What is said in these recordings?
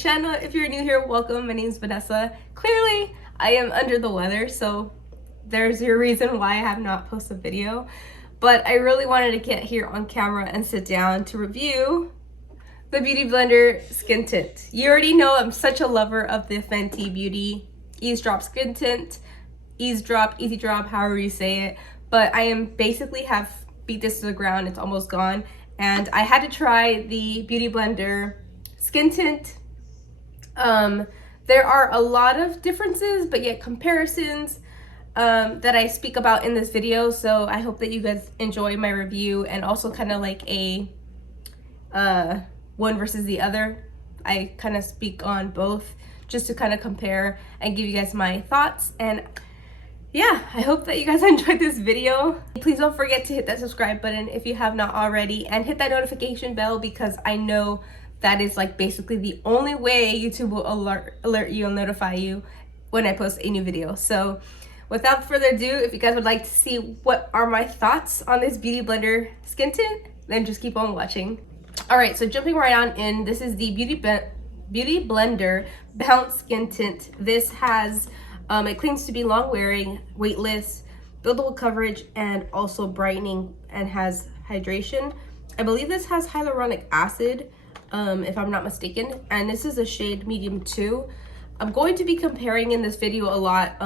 channel. If you're new here, welcome. My name is Vanessa. Clearly, I am under the weather, so there's your reason why I have not posted a video. But I really wanted to get here on camera and sit down to review the Beauty Blender Skin Tint. You already know I'm such a lover of the Fenty Beauty Eaze Drop Skin Tint. Eaze Drop, Easy Drop, however you say it. But I am basically have beat this to the ground. It's almost gone. And I had to try the Beauty Blender Skin Tint. There are a lot of differences, but yet comparisons that I speak about in this video. So I hope that you guys enjoy my review, and also kind of like a one versus the other. I kind of speak on both just to kind of compare and give you guys my thoughts. And yeah, I hope that you guys enjoyed this video. Please don't forget to hit that subscribe button if you have not already, and hit that notification bell, because I know that is like basically the only way YouTube will alert you and notify you when I post a new video. So without further ado, if you guys would like to see what are my thoughts on this Beauty Blender Skin Tint, then just keep on watching. All right, so jumping right on in, this is the Beauty Blender Bounce Skin Tint. This has, it claims to be long wearing, weightless, buildable coverage, and also brightening, and has hydration. I believe this has hyaluronic acid, if I'm not mistaken, and this is a shade medium 2. I'm going to be comparing in this video a lot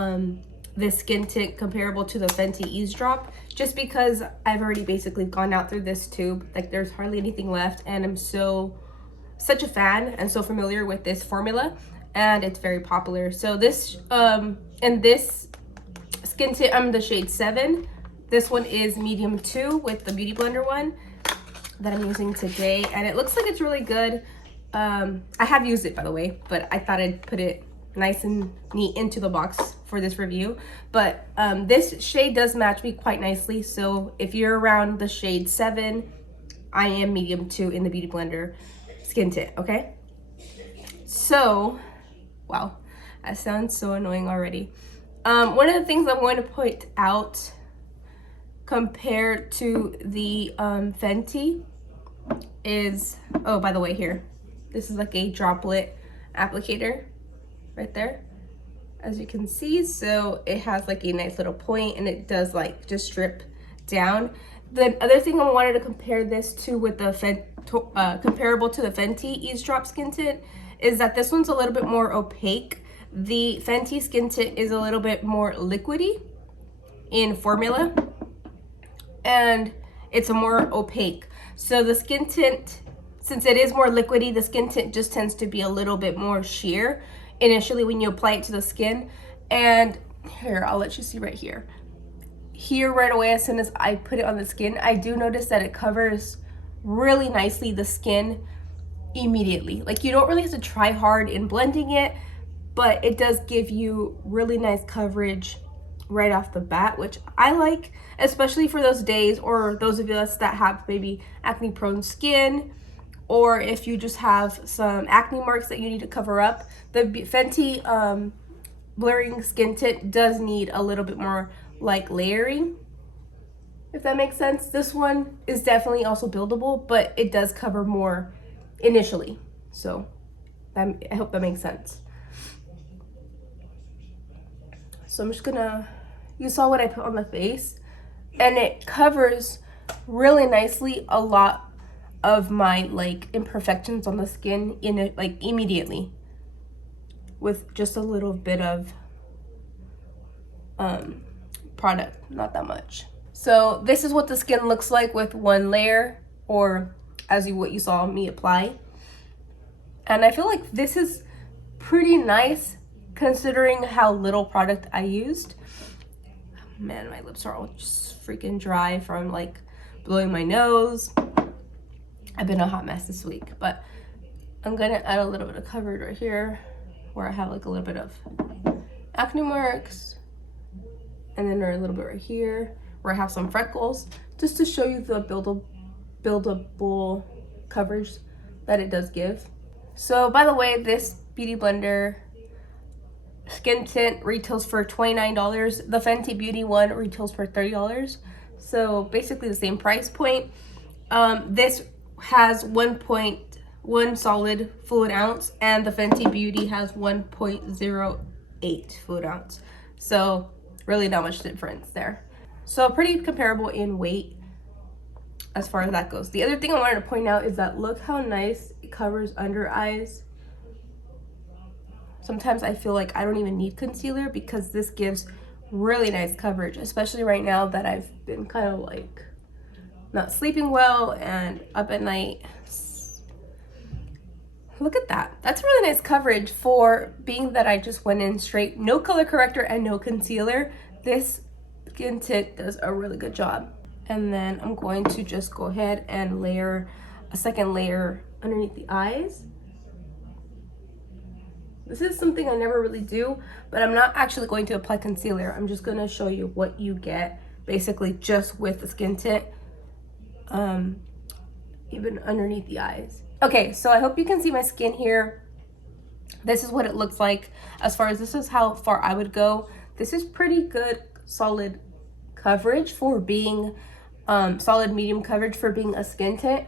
this skin tint comparable to the Fenty Eaze Drop, just because I've already basically gone out through this tube. Like, there's hardly anything left, and I'm such a fan and so familiar with this formula, and it's very popular. So this and this skin tint, I'm the shade 7. This one is medium 2 with the Beauty Blender one that I'm using today, and it looks like it's really good. I have used it, by the way, but I thought I'd put it nice and neat into the box for this review. But this shade does match me quite nicely, so if you're around the shade 7, I am medium 2 in the Beauty Blender Skin Tint, okay? So, wow, that sounds so annoying already. One of the things I'm going to point out compared to the Fenty is, oh, by the way, here, this is like a droplet applicator right there, as you can see. So it has like a nice little point, and it does like just strip down. The other thing I wanted to compare this to with the comparable to the Fenty Eaze Drop Skin Tint is that this one's a little bit more opaque. The Fenty Skin Tint is a little bit more liquidy in formula, and it's a more opaque. So the skin tint, since it is more liquidy, the skin tint just tends to be a little bit more sheer initially when you apply it to the skin. And here, I'll let you see right here. Here right away, as soon as I put it on the skin, I do notice that it covers really nicely the skin immediately. Like, you don't really have to try hard in blending it, but it does give you really nice coverage right off the bat, which I like, especially for those days, or those of us that have maybe acne prone skin, or if you just have some acne marks that you need to cover up. The Fenty blurring skin tint does need a little bit more like layering, if that makes sense. This one is definitely also buildable, but it does cover more initially, so I hope that makes sense. So I'm just gonna, you saw what I put on the face, and it covers really nicely a lot of my like imperfections on the skin in it, like immediately, with just a little bit of product, not that much. So this is what the skin looks like with one layer, or as what you saw me apply. And I feel like this is pretty nice considering how little product I used. Man, my lips are all just freaking dry from like blowing my nose. I've been a hot mess this week, but I'm gonna add a little bit of coverage right here where I have like a little bit of acne marks, and then a little bit right here where I have some freckles, just to show you the buildable coverage that it does give. So by the way, this Beauty Blender Skin Tint retails for $29. The Fenty Beauty one retails for $30. So basically the same price point. This has 1.1 1 solid fluid ounce, and the Fenty Beauty has 1.08 fluid ounce. So really not much difference there. So pretty comparable in weight as far as that goes. The other thing I wanted to point out is that look how nice it covers under eyes. Sometimes I feel like I don't even need concealer because this gives really nice coverage, especially right now that I've been kind of like not sleeping well and up at night. Look at that. That's really nice coverage for being that I just went in straight, no color corrector and no concealer. This skin tint does a really good job. And then I'm going to just go ahead and layer a second layer underneath the eyes. This is something I never really do, but I'm not actually going to apply concealer. I'm just going to show you what you get basically just with the skin tint, even underneath the eyes. Okay, so I hope you can see my skin here. This is what it looks like. As far as this is how far I would go. This is pretty good, solid coverage for being solid medium coverage for being a skin tint.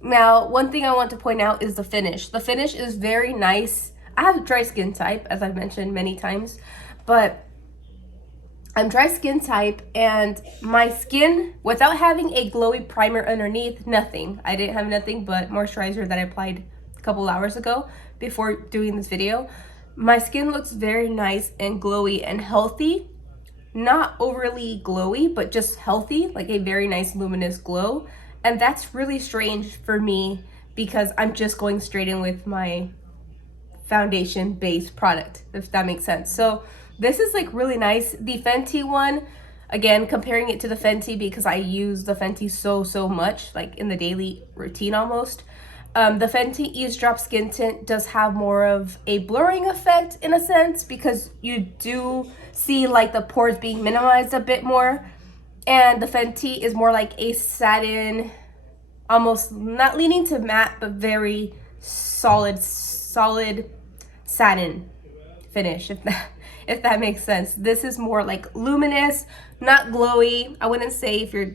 Now, one thing I want to point out is the finish. The finish is very nice. I have a dry skin type, as I've mentioned many times, but I'm dry skin type, and my skin, without having a glowy primer underneath, nothing. I didn't have nothing but moisturizer that I applied a couple hours ago before doing this video. My skin looks very nice and glowy and healthy. Not overly glowy, but just healthy, like a very nice luminous glow. And that's really strange for me because I'm just going straight in with my foundation based product, if that makes sense. So this is like really nice. The Fenty one, again, comparing it to the Fenty because I use the Fenty so much, like in the daily routine almost. The Fenty Eaze Drop Skin Tint does have more of a blurring effect in a sense because you do see like the pores being minimized a bit more. And the Fenty is more like a satin, almost not leaning to matte, but very solid satin finish, if that makes sense. This is more like luminous, not glowy. I wouldn't say if you're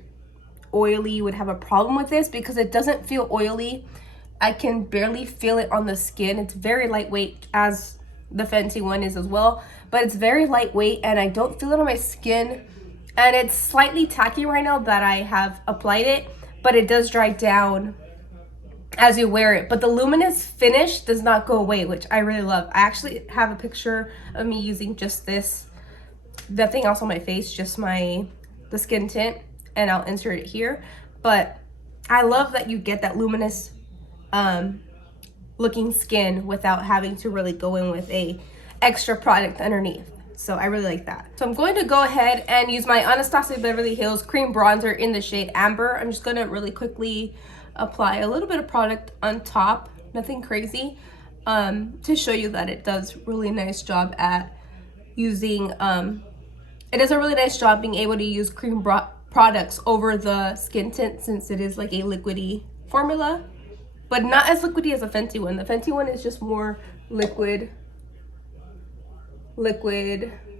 oily you would have a problem with this because it doesn't feel oily. I can barely feel it on the skin. It's very lightweight, as the Fenty one is as well, but it's very lightweight and I don't feel it on my skin. And it's slightly tacky right now that I have applied it, but it does dry down as you wear it. But the luminous finish does not go away, which I really love. I actually have a picture of me using just this, nothing else on my face, just the skin tint, and I'll insert it here. But I love that you get that luminous looking skin without having to really go in with a extra product underneath. So I really like that. So I'm going to go ahead and use my Anastasia Beverly Hills cream bronzer in the shade Amber. I'm just gonna really quickly apply a little bit of product on top, nothing crazy, to show you that it does really nice job at using, it does a really nice job being able to use cream products over the skin tint since it is like a liquidy formula, but not as liquidy as the Fenty one. The Fenty one is just more liquid,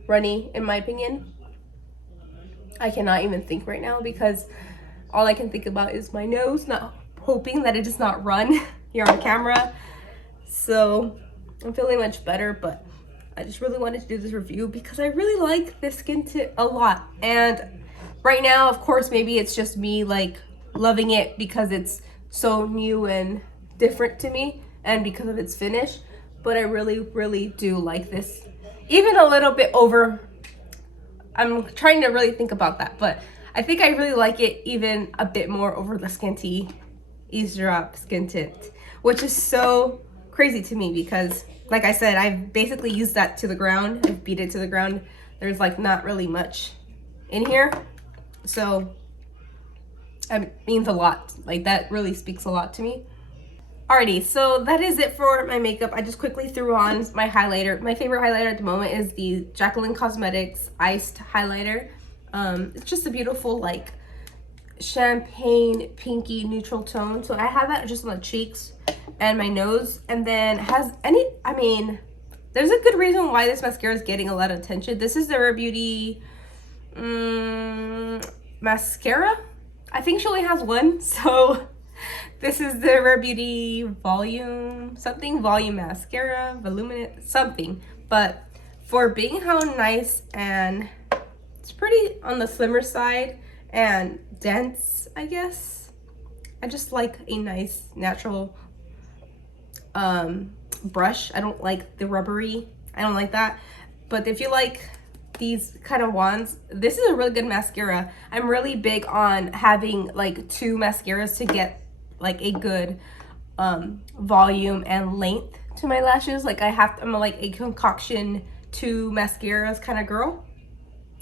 runny, in my opinion. I cannot even think right now because all I can think about is my nose, not hoping that it does not run here on camera. So I'm feeling much better, but I just really wanted to do this review because I really like this skin tint a lot. And right now, of course, maybe it's just me like loving it because it's so new and different to me and because of its finish, but I really do like this. Even a little bit over, I'm trying to really think about that, but I think I really like it even a bit more over the Fenty Eaze Drop Skin Tint, which is so crazy to me because, like I said, I've basically used that to the ground. I've beat it to the ground. There's like not really much in here. So it means a lot. Like that really speaks a lot to me. Alrighty, so that is it for my makeup. I just quickly threw on my highlighter. My favorite highlighter at the moment is the Jaclyn Cosmetics Iced Highlighter. It's just a beautiful like champagne pinky neutral tone. So I have that just on the cheeks and my nose, and then there's a good reason why this mascara is getting a lot of attention. This is the Rare Beauty mascara. I think she only has one, so This is the Rare Beauty Volume Mascara, Voluminous something. But for being how nice, and it's pretty on the slimmer side and dense, I guess. I just like a nice natural brush. I don't like the rubbery. I don't like that. But if you like these kind of wands, this is a really good mascara. I'm really big on having like 2 mascaras to get like a good volume and length to my lashes. Like I'm like a concoction 2 mascaras kind of girl.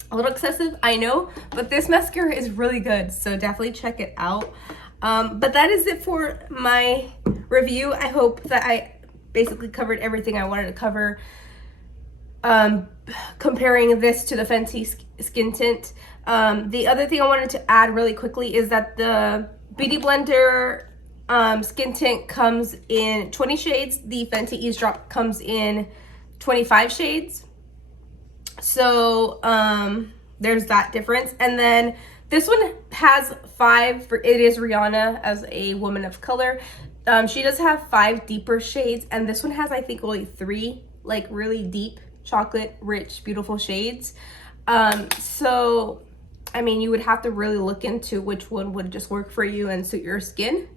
A little excessive, I know, but this mascara is really good, so definitely check it out. But that is it for my review. I hope that I basically covered everything I wanted to cover. Comparing this to the Fenty Skin Tint. The other thing I wanted to add really quickly is that the Beauty Blender Skin Tint comes in 20 shades. The Fenty Eaze Drop comes in 25 shades. So there's that difference. And then this one has 5, it is Rihanna as a woman of color. She does have 5 deeper shades, and this one has, I think, only 3 like really deep chocolate rich beautiful shades. So I mean, you would have to really look into which one would just work for you and suit your skin,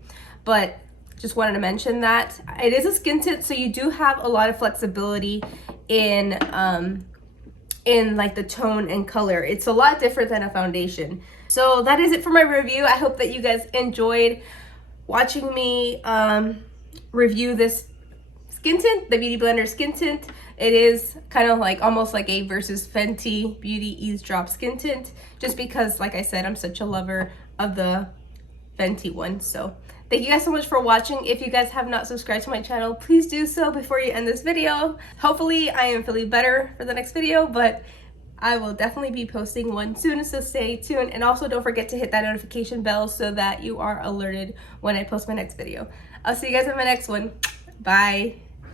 but just wanted to mention that it is a skin tint, so you do have a lot of flexibility in like the tone and color. It's a lot different than a foundation. So that is it for my review. I hope that you guys enjoyed watching me review this skin tint, the Beauty Blender Skin Tint. It is kind of like almost like a versus Fenty Beauty Eaze Drop Skin Tint, just because, like I said, I'm such a lover of the Fenty one. So thank you guys so much for watching. If you guys have not subscribed to my channel, please do so before you end this video. Hopefully I am feeling better for the next video, but I will definitely be posting one soon, so stay tuned. And also don't forget to hit that notification bell so that you are alerted when I post my next video. I'll see you guys in my next one. Bye.